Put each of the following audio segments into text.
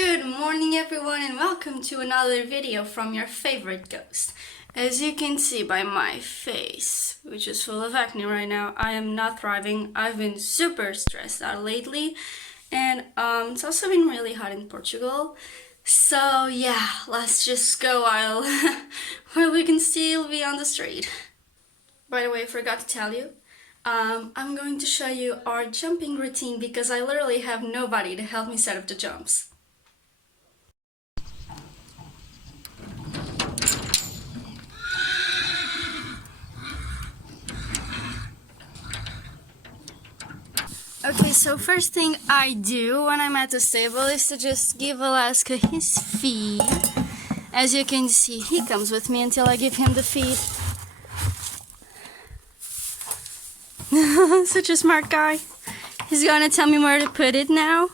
Good morning everyone and welcome to another video from your favorite ghost. As you can see by my face, which is full of acne right now, I am not thriving. I've been super stressed out lately and it's also been really hot in Portugal. So yeah, let's just go while we can still be on the street. By the way, I forgot to tell you, I'm going to show you our jumping routine because I literally have nobody to help me set up the jumps. Okay, so first thing I do when I'm at the stable is to just give Alaska his feed. As you can see, he comes with me until I give him the feed. Such a smart guy. He's gonna tell me where to put it now.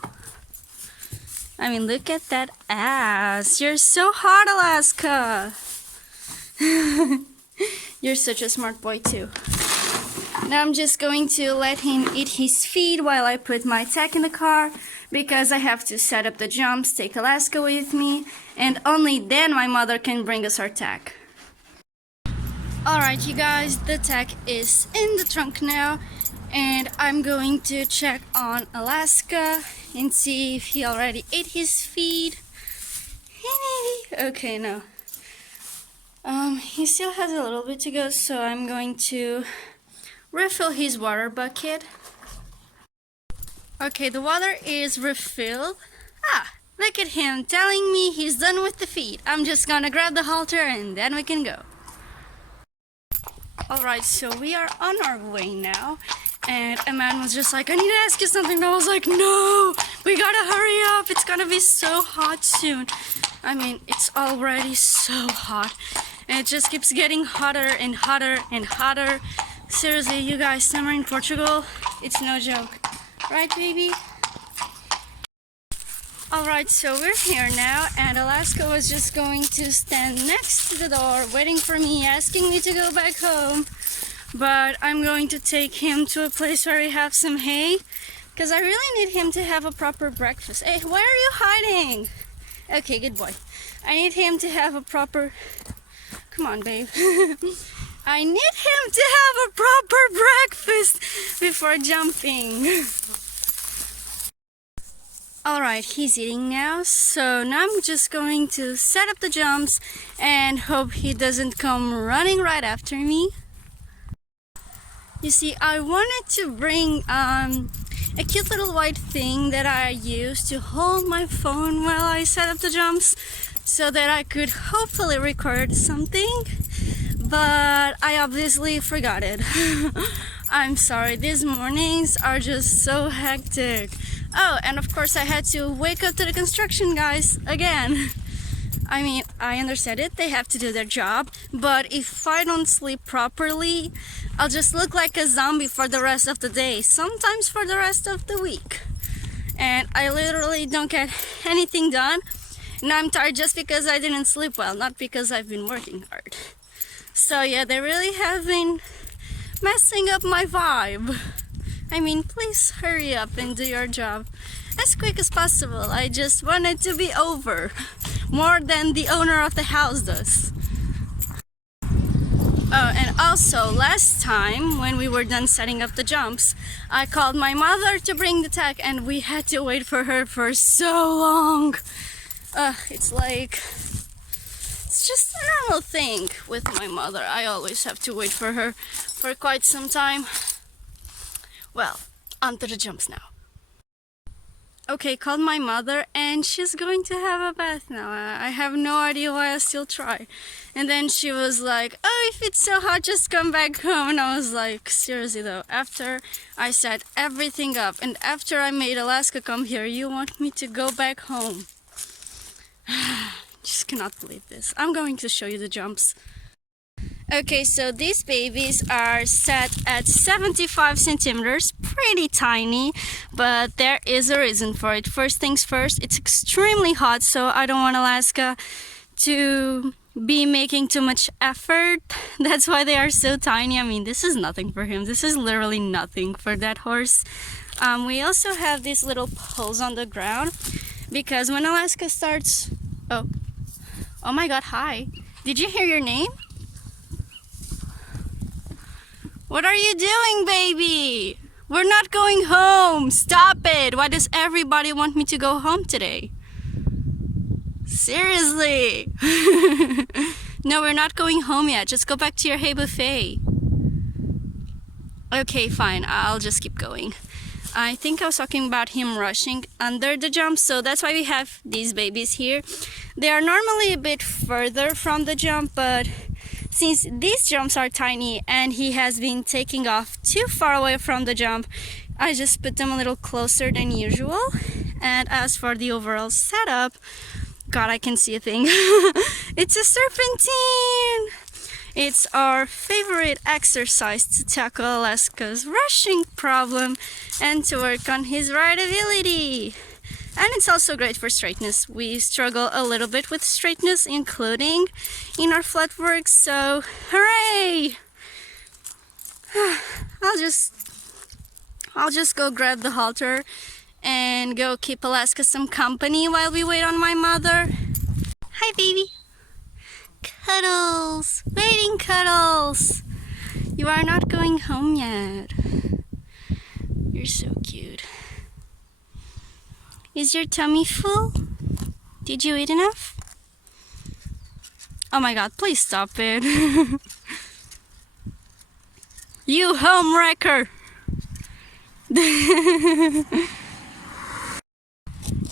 I mean, look at that ass. You're so hot, Alaska. You're such a smart boy too. Now I'm just going to let him eat his feed while I put my tack in the car because I have to set up the jumps, take Alaska with me, and only then my mother can bring us our tack. Alright you guys, the tack is in the trunk now and I'm going to check on Alaska and see if he already ate his feed. Okay, no. He still has a little bit to go, so I'm going to refill his water bucket. Okay, the water is refilled. Look at him telling me he's done with the feed. I'm just gonna grab the halter and then we can go. Alright, so we are on our way now. And a man was just like, I need to ask you something. And I was like, no, we gotta hurry up. It's gonna be so hot soon. I mean, it's already so hot. And it just keeps getting hotter and hotter and hotter. Seriously, you guys, summer in Portugal, it's no joke. Right, baby? Alright, so we're here now, and Alaska was just going to stand next to the door, waiting for me, asking me to go back home. But I'm going to take him to a place where we have some hay, because I really need him to have a proper breakfast. Hey, why are you hiding? Okay, good boy. I need him to have a proper... Come on, babe. I need him to have a proper breakfast before jumping. Alright, he's eating now, so now I'm just going to set up the jumps and hope he doesn't come running right after me. You see, I wanted to bring a cute little white thing that I use to hold my phone while I set up the jumps so that I could hopefully record something. But I obviously forgot it. I'm sorry, these mornings are just so hectic. Oh, and of course I had to wake up to the construction guys again. I mean, I understand it, they have to do their job, but if I don't sleep properly, I'll just look like a zombie for the rest of the day, sometimes for the rest of the week. And I literally don't get anything done, and I'm tired just because I didn't sleep well, not because I've been working hard. So yeah, they really have been messing up my vibe. I mean, please hurry up and do your job as quick as possible. I just want it to be over, more than the owner of the house does. Oh, and also, last time when we were done setting up the jumps, I called my mother to bring the tack and we had to wait for her for so long. It's like... It's just a normal thing with my mother. I always have to wait for her for quite some time. Well, on to the jumps now. Okay, called my mother and she's going to have a bath now. I have no idea why I still try. And then she was like, oh, if it's so hot, just come back home. And I was like, seriously though, after I set everything up and after I made Alaska come here, you want me to go back home? Just cannot believe this. I'm going to show you the jumps. Okay, so these babies are set at 75 centimeters, pretty tiny, but there is a reason for it. First things first, it's extremely hot, so I don't want Alaska to be making too much effort. That's why they are so tiny. I mean, this is nothing for him. This is literally nothing for that horse. We also have these little poles on the ground Because when Alaska starts... Oh my god, hi. Did you hear your name? What are you doing, baby? We're not going home. Stop it. Why does everybody want me to go home today? Seriously. No, we're not going home yet. Just go back to your hay buffet. Okay, fine. I'll just keep going. I think I was talking about him rushing under the jump, so that's why we have these babies here. They are normally a bit further from the jump, but since these jumps are tiny and he has been taking off too far away from the jump, I just put them a little closer than usual. And as for the overall setup, God, I can see a thing. It's a serpentine! It's our favorite exercise to tackle Alaska's rushing problem and to work on his rideability. And it's also great for straightness. We struggle a little bit with straightness, including in our flat work, so hooray! I'll just go grab the halter and go keep Alaska some company while we wait on my mother. Hi, baby. Cuddles. Waiting cuddles. You are not going home yet. You're so cute. Is your tummy full? Did you eat enough? Oh my god, please stop it. You home wrecker!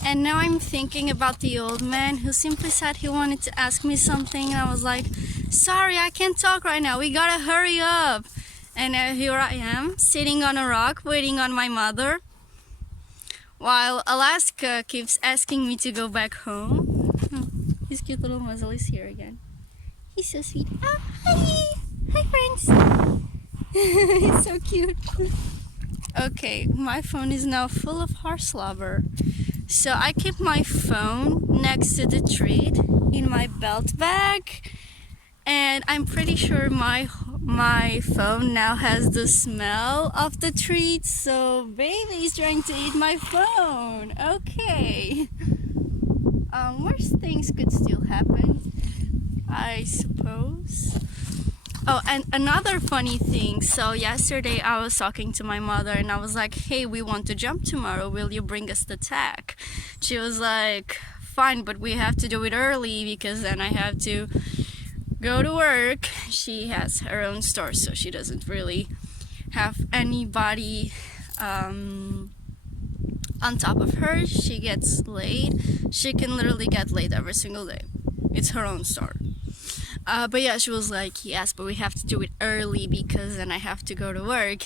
And now I'm thinking about the old man who simply said he wanted to ask me something, and I was like, sorry, I can't talk right now, we gotta hurry up. And now here I am, sitting on a rock, waiting on my mother, while Alaska keeps asking me to go back home. His cute little muzzle is here again. He's so sweet. Oh, hi! Hi, friends! He's so cute. Okay, my phone is now full of horse slobber. So I keep my phone next to the treat in my belt bag, and I'm pretty sure my phone now has the smell of the treat, so baby's trying to eat my phone. Okay. Worse things could still happen, I suppose. Oh, and another funny thing, so yesterday I was talking to my mother and I was like, hey, we want to jump tomorrow, will you bring us the tack? She was like, fine, but we have to do it early because then I have to go to work. She has her own store, so she doesn't really have anybody on top of her. She gets late. She can literally get late every single day. It's her own store. But yeah, she was like, yes, but we have to do it early because then I have to go to work.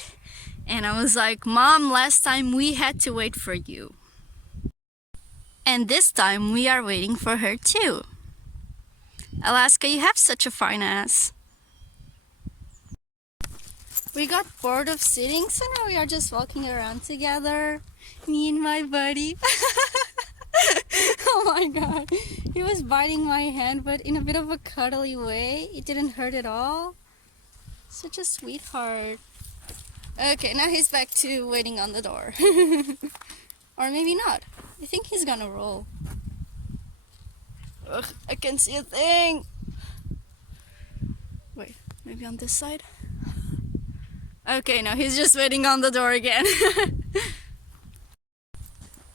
And I was like, Mom, last time we had to wait for you. And this time we are waiting for her too. Alaska, you have such a fine ass. We got bored of sitting, so now we are just walking around together. Me and my buddy. Oh my god. He was biting my hand, but in a bit of a cuddly way. It didn't hurt at all. Such a sweetheart. Okay, now he's back to waiting on the door. Or maybe not. I think he's gonna roll. Ugh, I can't see a thing. Wait, maybe on this side? Okay, now he's just waiting on the door again.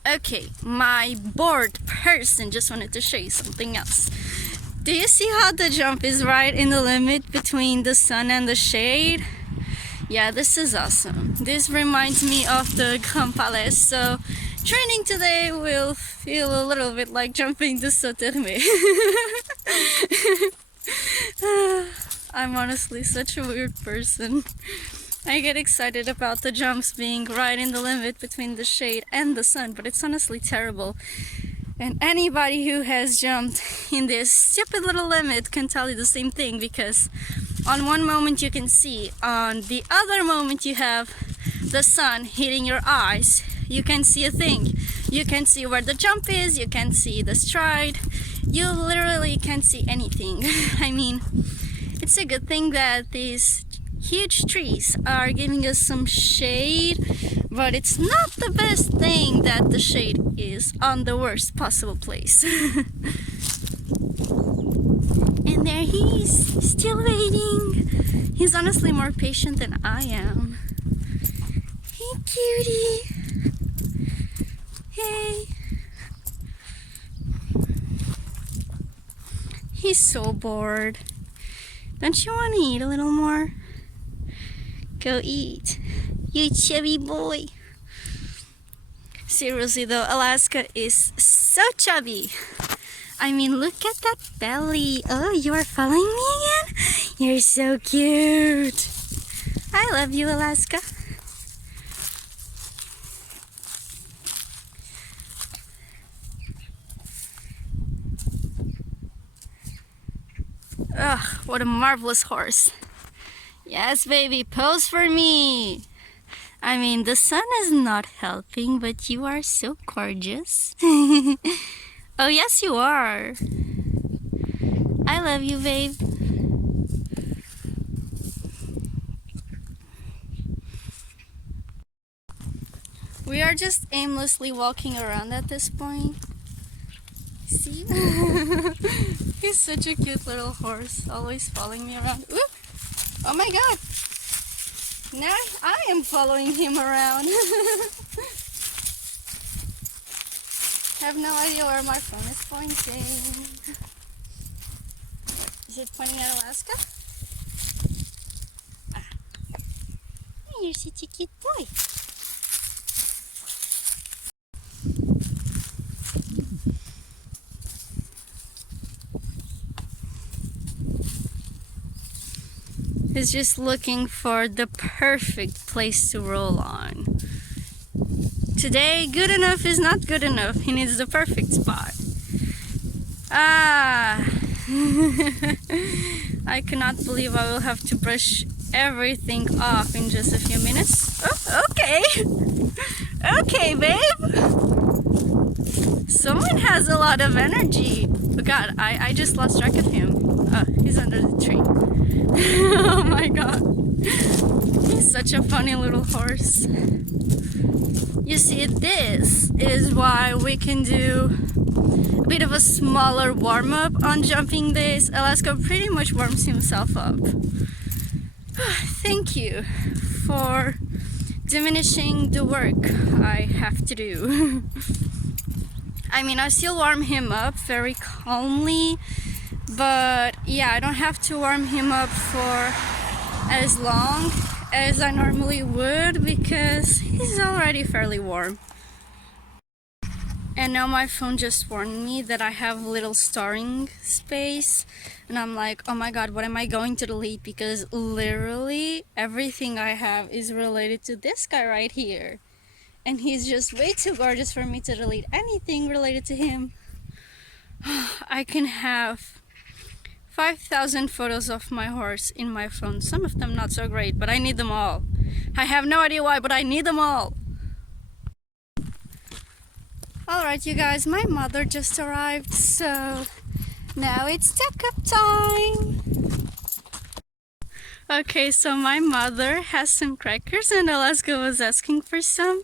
Okay, my bored person just wanted to show you something else. Do you see how the jump is right in the limit between the sun and the shade? Yeah, this is awesome. This reminds me of the Grand Palais, so training today will feel a little bit like jumping the Sauterme. I'm honestly such a weird person. I get excited about the jumps being right in the limit between the shade and the sun, but it's honestly terrible. And anybody who has jumped in this stupid little limit can tell you the same thing, because on one moment you can see, on the other moment you have the sun hitting your eyes. You can't see a thing. You can't see where the jump is, you can't see the stride, you literally can't see anything. I mean, it's a good thing that these huge trees are giving us some shade, But it's not the best thing that the shade is on the worst possible place. And there he is, still waiting. He's honestly more patient than I am. Hey, cutie. Hey. He's so bored. Don't you want to eat a little more? Go eat. You chubby boy. Seriously though, Alaska is so chubby. I mean, look at that belly. Oh, you are following me again? You're so cute. I love you, Alaska. Ugh, what a marvelous horse. Yes, baby, pose for me. I mean, the sun is not helping, but you are so gorgeous. Oh, yes, you are. I love you, babe. We are just aimlessly walking around at this point. See? He's such a cute little horse, always following me around. Ooh! Oh my god! Now I am following him around. I have no idea where my phone is pointing. Is it pointing at Alaska? Ah. You're such a cute boy. He's just looking for the perfect place to roll on. Today, good enough is not good enough. He needs the perfect spot. Ah! I cannot believe I will have to brush everything off in just a few minutes. Oh, okay! Okay, babe! Someone has a lot of energy. Oh god, I just lost track of him. Oh, he's under the tree. Oh my god. He's such a funny little horse. You see, this is why we can do a bit of a smaller warm-up on jumping days. Alaska pretty much warms himself up. Thank you for diminishing the work I have to do. I mean, I still warm him up very calmly, but yeah, I don't have to warm him up for as long as I normally would because he's already fairly warm. And now my phone just warned me that I have little storing space, and I'm like, oh my god, what am I going to delete? Because literally everything I have is related to this guy right here, and he's just way too gorgeous for me to delete anything related to him. I can have 5,000 photos of my horse in my phone. Some of them not so great, but I need them all. I have no idea why, but I need them all. Alright, you guys, my mother just arrived, so now it's tack-up time. Okay, so my mother has some crackers and Alaska was asking for some.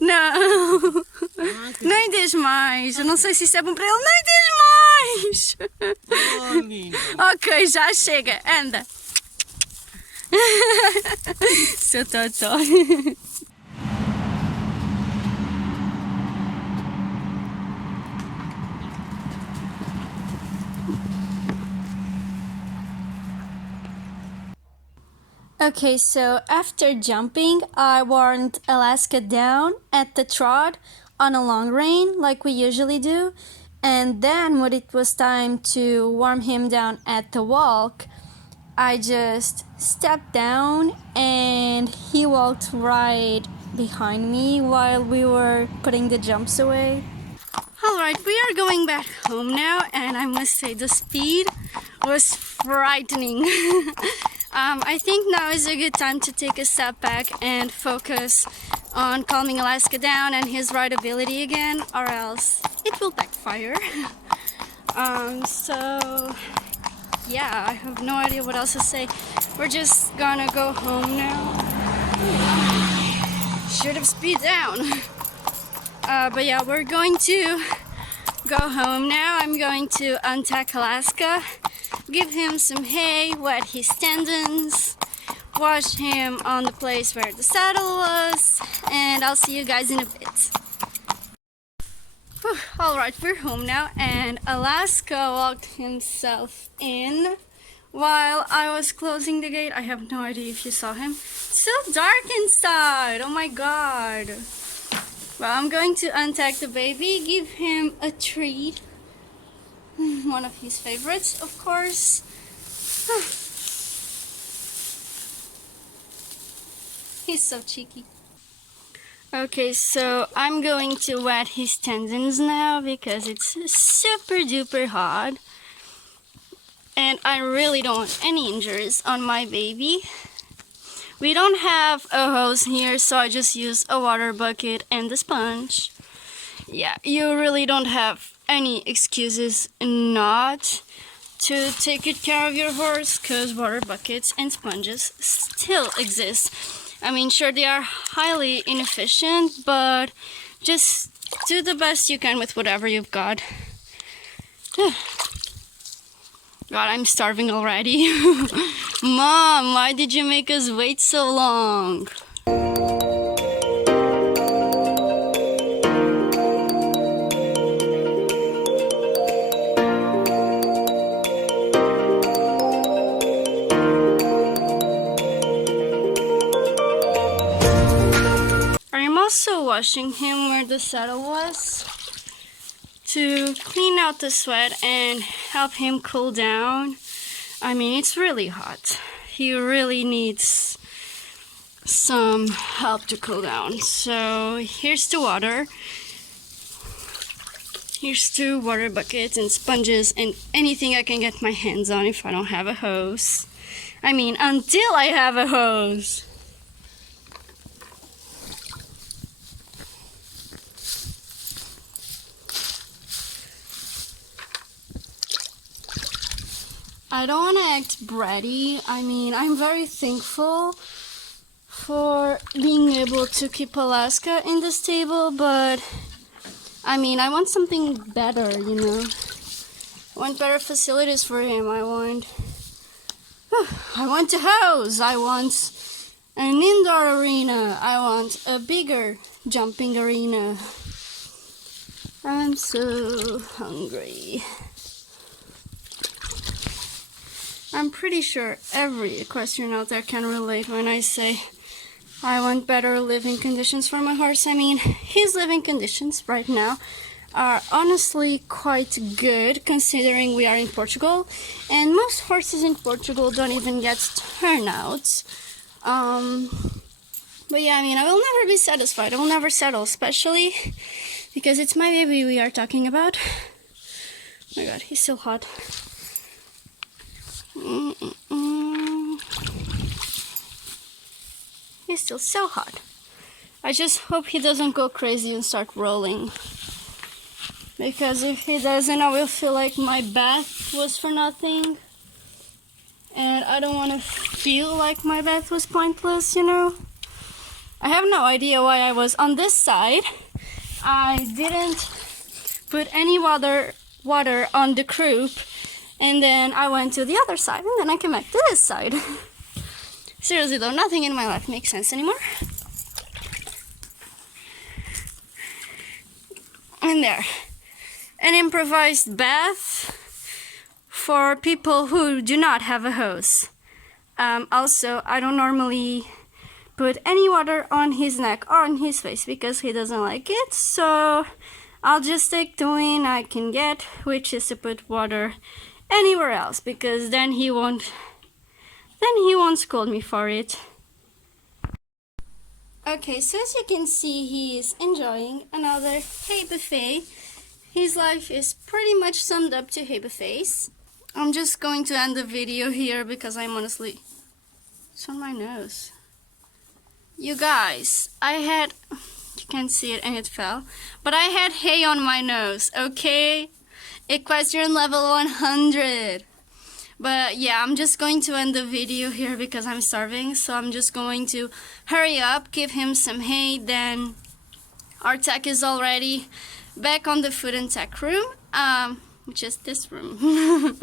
Não, nem diz mais. Eu não sei se isso é bom para ele. Nem diz mais. Ok, já chega. Anda. Seu totó. Okay, so after jumping, I warmed Alaska down at the trot on a long rein like we usually do. And then when it was time to warm him down at the walk, I just stepped down and he walked right behind me while we were putting the jumps away. Alright, we are going back home now, and I must say the speed was frightening. I think now is a good time to take a step back and focus on calming Alaska down and his rideability again, or else it will backfire. So yeah, I have no idea what else to say. We're just gonna go home now. Should have speed down. But yeah, we're going to go home now. I'm going to untack Alaska, give him some hay, wet his tendons, wash him on the place where the saddle was, and I'll see you guys in a bit. Alright, we're home now, and Alaska walked himself in while I was closing the gate. I have no idea if you saw him. It's so dark inside, oh my god. Well, I'm going to untack the baby, give him a treat. One of his favorites, of course. He's so cheeky. Okay, so I'm going to wet his tendons now because it's super duper hot. And I really don't want any injuries on my baby. We don't have a hose here, so I just use a water bucket and a sponge. Yeah, you really don't have any excuses not to take good care of your horse, because water buckets and sponges still exist. I mean, sure, they are highly inefficient, but just do the best you can with whatever you've got. God, I'm starving already. Mom, why did you make us wait so long? Also washing him where the saddle was to clean out the sweat and help him cool down. I mean, it's really hot. He really needs some help to cool down. So here's the water. Here's 2 water buckets and sponges and anything I can get my hands on if I don't have a hose. I mean, until I have a hose. I don't want to act bratty. I mean, I'm very thankful for being able to keep Alaska in the stable, but I mean, I want something better, you know. I want better facilities for him. I want a house. I want an indoor arena. I want a bigger jumping arena. I'm so hungry. I'm pretty sure every equestrian out there can relate when I say I want better living conditions for my horse. I mean, his living conditions right now are honestly quite good considering we are in Portugal, and most horses in Portugal don't even get turnouts. But yeah, I mean, I will never be satisfied. I will never settle, especially because it's my baby we are talking about. Oh my god, he's so hot. He's still so hot. I just hope he doesn't go crazy and start rolling. Because if he doesn't, I will feel like my bath was for nothing. And I don't want to feel like my bath was pointless, you know? I have no idea why I was on this side. I didn't put any water on the croup. And then I went to the other side, and then I came back to this side. Seriously though, nothing in my life makes sense anymore. And there. An improvised bath for people who do not have a hose. Also, I don't normally put any water on his neck or on his face because he doesn't like it. So I'll just take the win I can get, which is to put water anywhere else, because then he won't scold me for it. Okay, so as you can see, he is enjoying another hay buffet. His life is pretty much summed up to hay buffets. I'm just going to end the video here because I'm honestly... It's on my nose. You guys, you can't see it and it fell, but I had hay on my nose, okay? Equestrian level 100. But yeah, I'm just going to end the video here because I'm starving. So I'm just going to hurry up, give him some hay, then our tack is already back on the food and tack room, which is this room.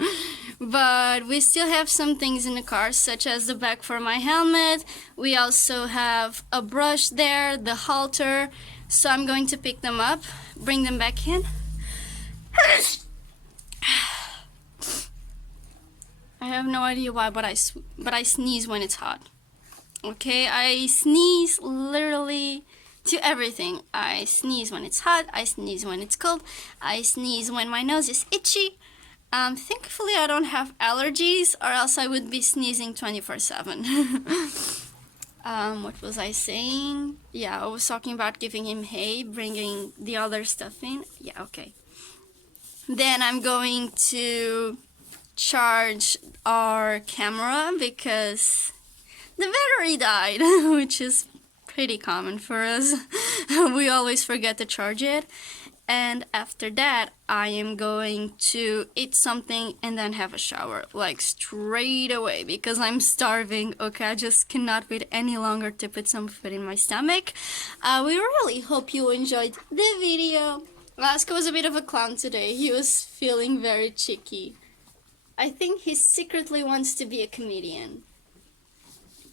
But we still have some things in the car, such as the bag for my helmet. We also have a brush there, the halter. So I'm going to pick them up, bring them back in. I have no idea why, but I sneeze when it's hot. Okay, I sneeze literally to everything. I sneeze when it's hot, I sneeze when it's cold, I sneeze when my nose is itchy. Thankfully I don't have allergies, or else I would be sneezing 24/7. What was I saying? Yeah, I was talking about giving him hay, bringing the other stuff in. Yeah, okay. Then I'm going to charge our camera because the battery died, which is pretty common for us. We always forget to charge it. And after that, I am going to eat something and then have a shower, like straight away, because I'm starving. Okay, I just cannot wait any longer to put some food in my stomach. We really hope you enjoyed the video. Alaska was a bit of a clown today. He was feeling very cheeky. I think he secretly wants to be a comedian.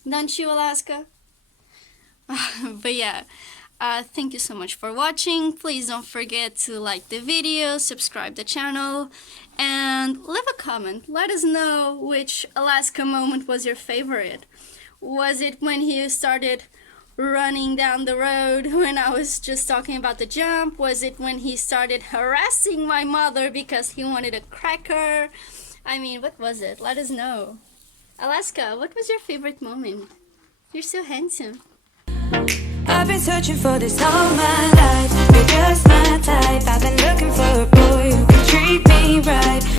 Don't you, Alaska? But yeah. Thank you so much for watching. Please don't forget to like the video, subscribe the channel, and leave a comment. Let us know which Alaska moment was your favorite. Was it when he started running down the road when I was just talking about the jump? Was it when he started harassing my mother because he wanted a cracker? I mean, what was it? Let us know. Alaska, what was your favorite moment? You're so handsome. I've been searching for this all my life. You're just my type.